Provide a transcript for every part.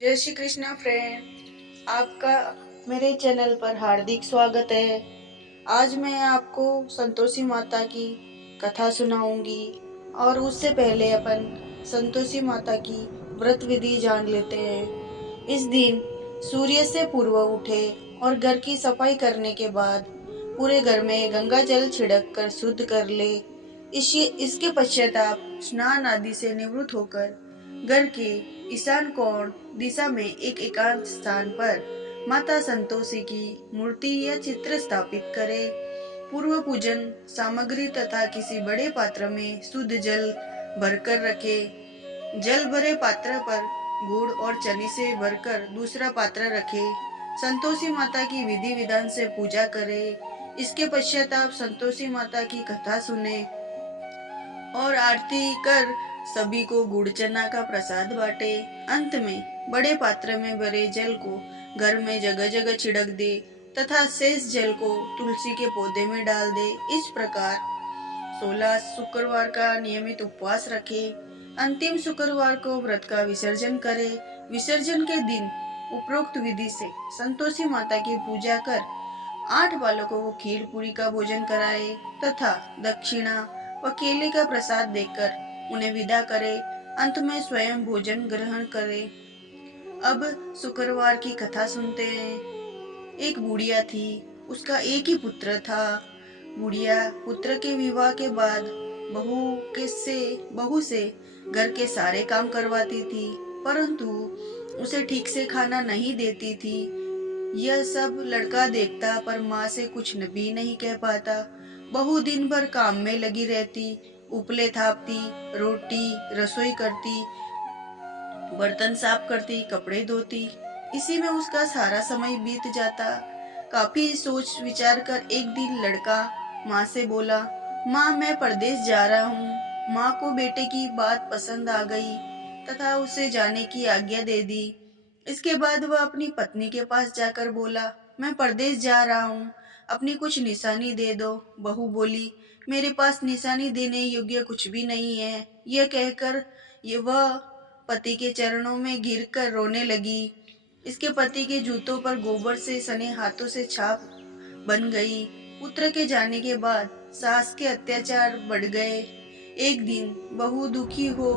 जय श्री कृष्णा फ्रेंड, आपका मेरे चैनल पर हार्दिक स्वागत है। आज मैं आपको संतोषी माता की कथा सुनाऊंगी और उससे पहले अपन संतोषी माता की व्रत विधि जान लेते हैं। इस दिन सूर्य से पूर्व उठे और घर की सफाई करने के बाद पूरे घर में गंगा जल छिड़क कर शुद्ध कर ले। इसके पश्चाताप स्नान आदि से निवृत्त होकर घर के ईशान कोण दिशा में एक एकांत स्थान पर माता संतोषी की मूर्ति या चित्र स्थापित करे। पूर्व पूजन सामग्री तथा किसी बड़े पात्र में शुद्ध जल भरकर रखे। जल भरे पात्र पर गुड़ और चनी से भरकर दूसरा पात्र रखे। संतोषी माता की विधि विधान से पूजा करे। इसके पश्चात आप संतोषी माता की कथा सुने और आरती कर सभी को गुड़ चना का प्रसाद बांटे। अंत में बड़े पात्र में भरे जल को घर में जगह जगह छिड़क दे तथा शेष जल को तुलसी के पौधे में डाल दे। इस प्रकार 16 शुक्रवार का नियमित उपवास रखे। अंतिम शुक्रवार को व्रत का विसर्जन करे। विसर्जन के दिन उपरोक्त विधि से संतोषी माता की पूजा कर 8 बालकों को खीर पूरी का भोजन कराए तथा दक्षिणा व केले का प्रसाद देकर उन्हें विदा करे। अंत में स्वयं भोजन ग्रहण करे। अब शुक्रवार की कथा सुनते हैं। एक बुढ़िया थी, उसका एक ही पुत्र था। बुढ़िया पुत्र के विवाह के बाद बहू से घर के सारे काम करवाती थी, परंतु उसे ठीक से खाना नहीं देती थी। यह सब लड़का देखता पर माँ से कुछ भी नहीं कह पाता। बहू दिन भर काम में लगी रहती, उपले थापती, रोटी रसोई करती, बर्तन साफ करती, कपड़े धोती। इसी में उसका सारा समय बीत जाता। काफी सोच विचार कर एक दिन लड़का माँ से बोला, माँ मैं परदेश जा रहा हूँ। माँ को बेटे की बात पसंद आ गई तथा उसे जाने की आज्ञा दे दी। इसके बाद वह अपनी पत्नी के पास जाकर बोला, मैं परदेश जा रहा हूँ, अपनी कुछ निशानी दे दो। बहू बोली, मेरे पास निशानी देने योग्य कुछ भी नहीं है। यह कहकर वह पति के चरणों में गिरकर रोने लगी। इसके पति के जूतों पर गोबर से सने हाथों से छाप बन गई। पुत्र के जाने के बाद सास के अत्याचार बढ़ गए। एक दिन बहू दुखी हो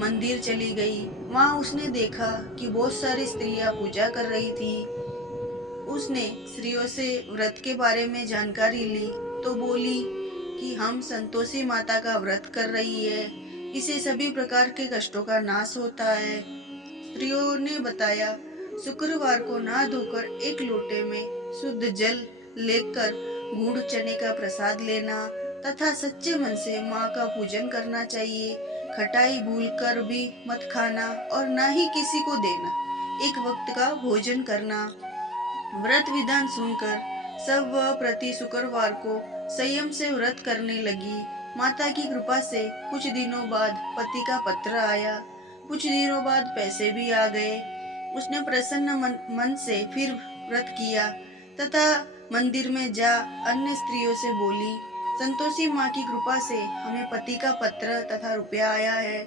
मंदिर चली गई। वहां उसने देखा कि बहुत सारी स्त्रियां पूजा कर रही थी। उसने स्त्रियों से व्रत के बारे में जानकारी ली तो बोली कि हम संतोषी माता का व्रत कर रही है, इससे सभी प्रकार के कष्टों का नाश होता है। स्त्रियों ने बताया, शुक्रवार को नहा धोकर एक लोटे में शुद्ध जल लेकर गुड़ चने का प्रसाद लेना तथा सच्चे मन से माँ का पूजन करना चाहिए। खटाई भूल कर भी मत खाना और न ही किसी को देना। एक वक्त का भोजन करना। व्रत विधान सुनकर सब वह प्रति शुक्रवार को संयम से व्रत करने लगी। माता की कृपा से कुछ दिनों बाद पति का पत्र आया। कुछ दिनों बाद पैसे भी आ गए। उसने प्रसन्न मन से फिर व्रत किया तथा मंदिर में जा अन्य स्त्रियों से बोली, संतोषी माँ की कृपा से हमें पति का पत्र तथा रुपया आया है।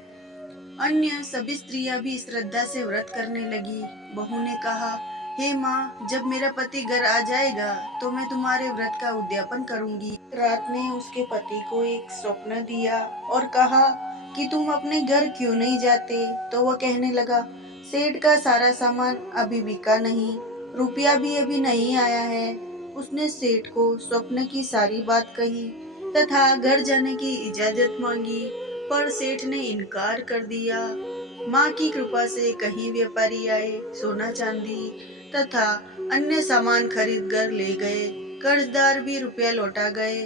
अन्य सभी स्त्रियां भी श्रद्धा से व्रत करने लगी। बहू ने कहा, हे माँ, जब मेरा पति घर आ जाएगा तो मैं तुम्हारे व्रत का उद्यापन करूंगी। रात ने उसके पति को एक स्वप्न दिया और कहा कि तुम अपने घर क्यों नहीं जाते। तो वह कहने लगा, सेठ का सारा सामान अभी बिका नहीं, रुपया भी अभी नहीं आया है। उसने सेठ को स्वप्न की सारी बात कही तथा घर जाने की इजाजत मांगी, पर सेठ ने इनकार कर दिया। माँ की कृपा से कहीं व्यापारी आए, सोना चांदी तथा अन्य सामान खरीद कर ले गए। कर्जदार भी रुपया लौटा गए।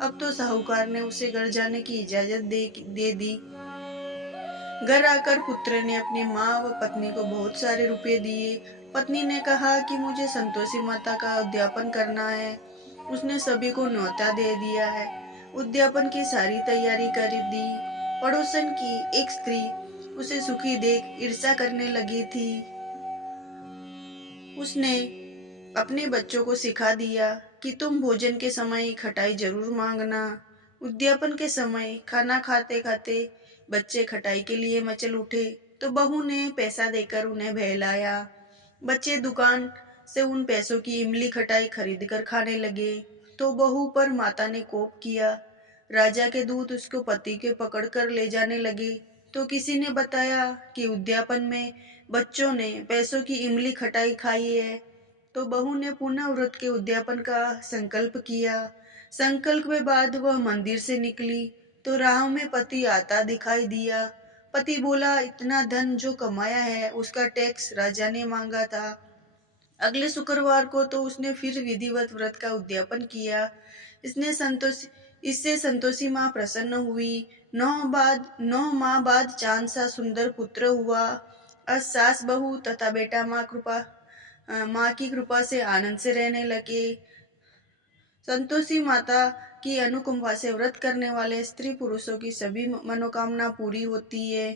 अब तो साहूकार ने उसे घर जाने की इजाजत दे दी। घर आकर पुत्र ने अपनी माँ व पत्नी को बहुत सारे रुपए दिए। पत्नी ने कहा कि मुझे संतोषी माता का उद्यापन करना है। उसने सभी को न्योता दे दिया है। उद्यापन की सारी तैयारी कर दी। पड़ोसन की एक स्त्री उसे सुखी देख ईर्ष्या करने लगी थी। उसने अपने बच्चों को सिखा दिया कि तुम भोजन के समय खटाई जरूर मांगना। उद्यापन के समय खाना खाते खाते बच्चे खटाई के लिए मचल उठे तो बहू ने पैसा देकर उन्हें बहलाया। बच्चे दुकान से उन पैसों की इमली खटाई खरीद कर खाने लगे। तो बहू पर माता ने कोप किया। राजा के दूत उसको पति के पकड़ कर ले जाने लगे। तो किसी ने बताया कि उद्यापन में बच्चों ने पैसों की इमली खटाई खाई है। तो बहू ने पुनः व्रत के उद्यापन का संकल्प किया। संकल्प के बाद वह मंदिर से निकली तो राह में पति आता दिखाई दिया। पति बोला, इतना धन जो कमाया है उसका टैक्स राजा ने मांगा था। अगले शुक्रवार को तो उसने फिर विधिवत व्रत का उद्यापन किया। इससे संतोषी माँ प्रसन्न हुई। 9 माह बाद चांद सा सुंदर पुत्र हुआ। आज सास बहू तथा बेटा माँ की कृपा से आनंद से रहने लगे। संतोषी माता की अनुकंपा से व्रत करने वाले स्त्री पुरुषों की सभी मनोकामना पूरी होती है।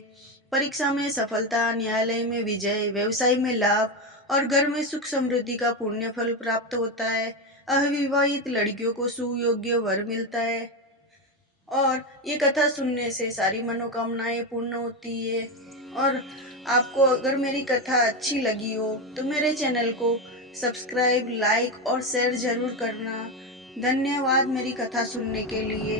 परीक्षा में सफलता, न्यायालय में विजय, व्यवसाय में लाभ और घर में सुख समृद्धि का पुण्य फल प्राप्त होता है। अविवाहित लड़कियों को सुयोग्य वर मिलता है और ये कथा सुनने से सारी मनोकामनाएं पूर्ण होती है। और आपको अगर मेरी कथा अच्छी लगी हो तो मेरे चैनल को सब्सक्राइब, लाइक और शेयर जरूर करना। धन्यवाद मेरी कथा सुनने के लिए।